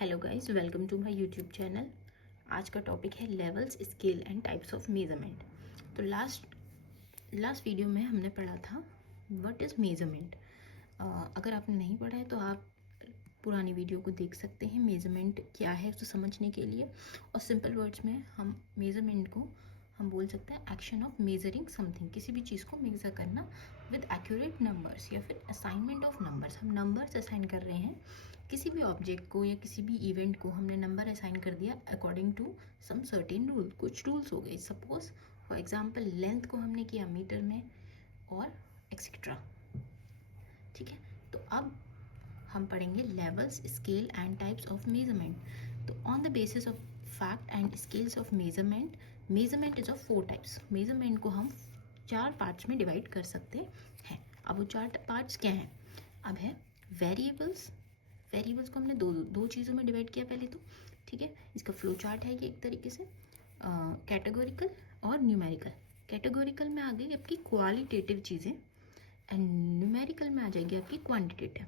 Hello guys, welcome to my YouTube channel. आज का topic है levels, scale and types of measurement. तो last video में हमने पढ़ा था व्हाट इज़ मेजरमेंट। अगर आपने नहीं पढ़ा है तो आप पुरानी वीडियो को देख सकते हैं। मेजरमेंट क्या है उसको समझने के लिए, और सिंपल वर्ड्स में हम मेजरमेंट को हम बोल सकते हैं एक्शन ऑफ मेजरिंग समथिंग, किसी भी चीज़ को मेजर करना विद एक्यूरेट नंबर्स या फिर असाइनमेंट ऑफ नंबर्स। हम नंबर्स असाइन कर रहे हैं किसी भी ऑब्जेक्ट को या किसी भी इवेंट को, हमने नंबर असाइन कर दिया according to some certain rule. कुछ रूल्स हो गए, सपोज फॉर एग्जांपल लेंथ को हमने किया मीटर में और एक्सेट्रा। ठीक है, तो अब हम पढ़ेंगे levels, scale and types of measurement. तो on the basis of fact and scales of measurement, measurement is of 4 types. Measurement को हम 4 पार्ट्स में डिवाइड कर सकते हैं। अब वो 4 पार्ट्स क्या हैं? अब है वेरिएबल्स। वेरिएबल्स को हमने दो चीज़ों में डिवाइड किया पहले तो। ठीक है, इसका फ्लो चार्ट है ये एक तरीके से। कैटेगोरिकल और न्यूमेरिकल। कैटेगोरिकल में आ गई आपकी क्वालिटेटिव चीज़ें एंड न्यूमेरिकल में आ जाएगी आपकी क्वांटिटेटिव।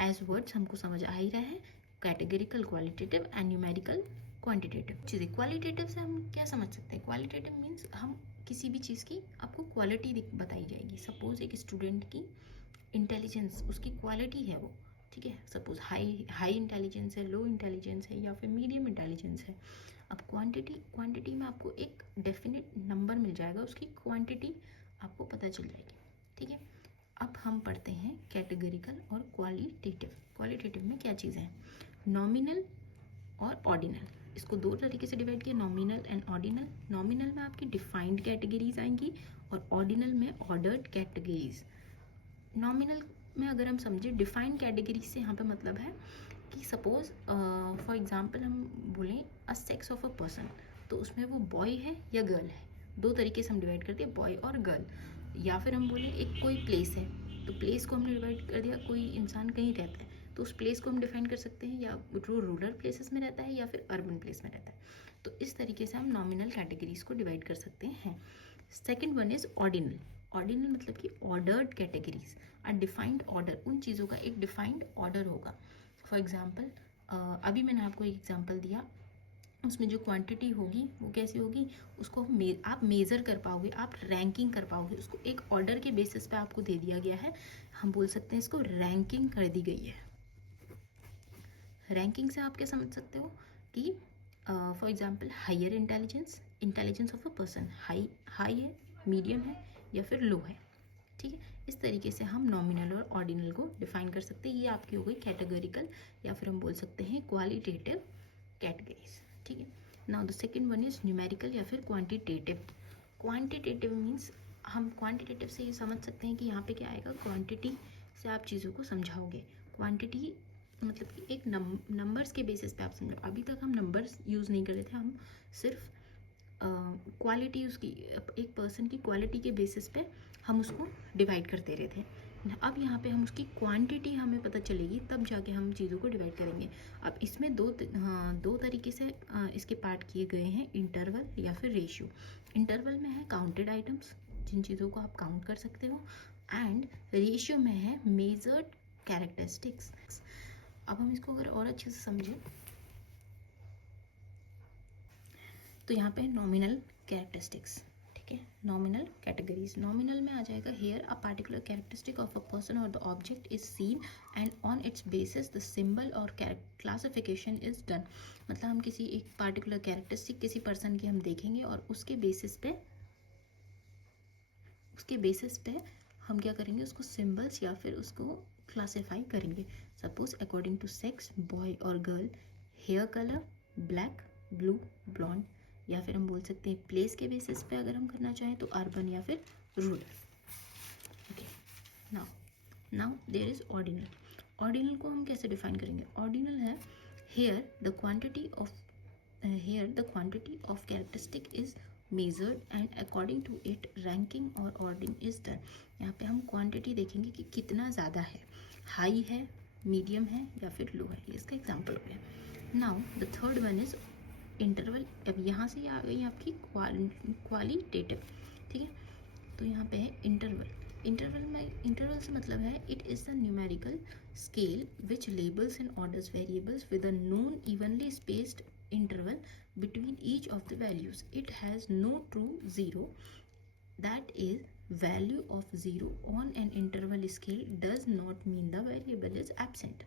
एज वर्ड्स हमको समझ आ ही रहा है, categorical qualitative and numerical quantitative चीज़ें। क्वालिटेटिव से हम क्या समझ सकते हैं? क्वालिटेटिव मीन्स हम किसी भी चीज़ की आपको क्वालिटी बताई जाएगी। सपोज एक स्टूडेंट की इंटेलिजेंस, उसकी क्वालिटी है वो। ठीक है, सपोज हाई इंटेलिजेंस है, लो इंटेलिजेंस है या फिर मीडियम इंटेलिजेंस है। अब क्वांटिटी में आपको एक डेफिनेट नंबर मिल जाएगा, उसकी क्वांटिटी आपको पता चल जाएगी। ठीक है, अब हम पढ़ते हैं कैटेगरिकल और क्वालिटेटिव। क्वालिटेटिव में क्या चीज़ें हैं? नॉमिनल और ऑर्डिनल। इसको 2 तरीके से डिवाइड किया, नॉमिनल एंड ऑर्डिनल। नॉमिनल में आपकी डिफाइंड कैटेगरीज आएंगी और ऑर्डिनल में ऑर्डर्ड कैटेगरीज। नॉमिनल में अगर हम समझे डिफाइंड कैटेगरी से यहाँ पे मतलब है कि सपोज फॉर एग्जांपल हम बोलें a sex of a person, तो उसमें वो बॉय है या गर्ल है। 2 तरीके से हम डिवाइड करते हैं, बॉय और गर्ल। या फिर हम बोलें एक कोई प्लेस है, तो प्लेस को हमने डिवाइड कर दिया, कोई इंसान कहीं रहता है तो उस प्लेस को हम डिफाइन कर सकते हैं, या वो रूरल प्लेसेस में रहता है या फिर अर्बन प्लेस में रहता है। तो इस तरीके से हम नॉमिनल कैटेगरीज को डिवाइड कर सकते हैं। Second one is ordinal. Ordinal मतलब कि ordered categories, a defined order. उन चीज़ों का एक डिफाइंड ऑर्डर होगा। फॉर एग्जाम्पल अभी मैंने आपको एक एग्जाम्पल दिया, उसमें जो क्वांटिटी होगी वो कैसी होगी, उसको आप मेज़र कर पाओगे, आप रैंकिंग कर पाओगे। उसको एक ऑर्डर के बेसिस पे आपको दे दिया गया है, हम बोल सकते हैं इसको रैंकिंग कर दी गई है। रैंकिंग से आप क्या समझ सकते हो कि for example higher intelligence, intelligence of a person high है, मीडियम है या फिर लो है। ठीक है, इस तरीके से हम नॉमिनल और ऑर्डिनल को डिफाइन कर सकते हैं। ये आपकी हो गई कैटेगरिकल या फिर हम बोल सकते हैं क्वालिटेटिव कैटेगरीज। ठीक है, now the second one is numerical या फिर क्वांटिटेटिव। क्वांटिटेटिव मीन्स हम क्वांटिटेटिव से ये समझ सकते हैं कि यहाँ पे क्या आएगा, क्वांटिटी से आप चीज़ों को समझाओगे। क्वांटिटी मतलब कि एक नंबर्स के बेसिस पे आप समझो। अभी तक हम नंबर्स यूज़ नहीं कर रहे थे, हम सिर्फ क्वालिटी उसकी, एक पर्सन की क्वालिटी के बेसिस पे हम उसको डिवाइड करते रहे थे। अब यहाँ पे हम उसकी क्वांटिटी हमें पता चलेगी, तब जाके हम चीज़ों को डिवाइड करेंगे। अब इसमें दो तरीके से इसके पार्ट किए गए हैं, इंटरवल या फिर रेशियो। इंटरवल में है काउंटेड आइटम्स, जिन चीज़ों को आप काउंट कर सकते हो, एंड रेशियो में है मेजर्ड कैरेक्टरिस्टिक्स। अब हम इसको अगर और अच्छे से समझें तो यहाँ पे नॉमिनल कैरेक्टरिस्टिक्स। ठीक है, नॉमिनल कैटेगरीज। नॉमिनल में आ जाएगा here a particular characteristic of a person और the object is seen and on its basis the symbol और क्लासिफिकेशन इज डन। मतलब हम किसी एक पार्टिकुलर कैरेक्टरिस्टिक किसी पर्सन की हम देखेंगे और उसके बेसिस पे हम क्या करेंगे, उसको सिंबल्स या फिर उसको क्लासीफाई करेंगे। Suppose according to sex, boy और girl, hair colour black, blue, blonde, या फिर हम बोल सकते हैं प्लेस के बेसिस पे अगर हम करना चाहें तो अर्बन या फिर rural. Okay, now there is ordinal. Ordinal को हम कैसे डिफाइन करेंगे? ऑर्डिनल है here the quantity of characteristic is measured and according to it ranking or ordering is done। यहाँ पे हम क्वांटिटी देखेंगे कि कितना ज़्यादा है, हाई है, मीडियम है या फिर लो है। ये इसका एग्जाम्पल हो गया। Now the third one is interval. अब यहाँ से आ गई आपकी क्वालिटेटिव। ठीक है, तो यहाँ पे है इंटरवल। इंटरवल से मतलब है it is the numerical scale which labels and orders variables with a known evenly spaced interval between each of the values. It has no true zero, that is value of 0 on an interval scale does not mean the variable is absent.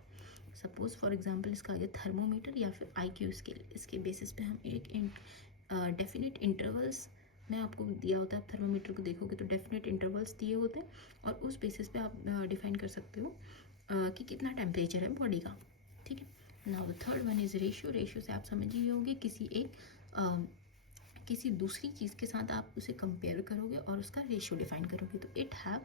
Suppose for example इसका आगे thermometer या फिर IQ scale, इसके basis पे हम एक definite intervals में आपको दिया होता है, आप थर्मोमीटर को देखोगे तो डेफिनेट इंटरवल्स दिए होते हैं और उस बेसिस पे आप डिफाइन कर सकते हो कि कितना टेम्परेचर है बॉडी का, ठीक है। Now the third one is ratio. Ratio से आप समझ ही होंगे किसी दूसरी चीज़ के साथ आप उसे कंपेयर करोगे और उसका रेशियो डिफाइन करोगे। तो it have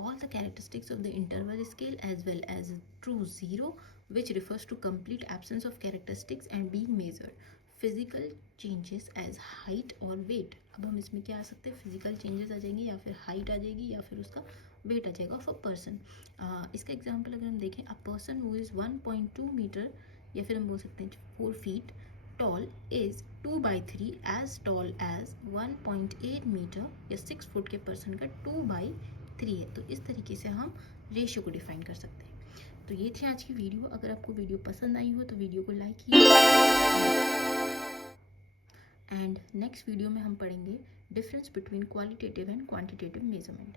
all the characteristics of the interval scale as well as true zero which refers to complete absence of characteristics and being measured physical changes as height और weight. अब हम इसमें क्या आ सकते हैं, physical changes आ जाएंगे या फिर हाइट आ जाएगी या फिर उसका वेट आ जाएगा ऑफ अ पर्सन। इसका एग्जाम्पल अगर हम देखें, a person who is 1.2 metre या फिर हम बोल सकते हैं 4 feet tall is 2/3 as tall as 1.8 metre या 6 फुट के पर्सन का 2/3 है। तो इस तरीके से हम रेशियो को डिफाइन कर सकते हैं। तो ये थी आज की वीडियो। अगर आपको वीडियो पसंद आई हो तो वीडियो को लाइक कीजिए एंड नेक्स्ट वीडियो में हम पढ़ेंगे difference between qualitative and quantitative measurement.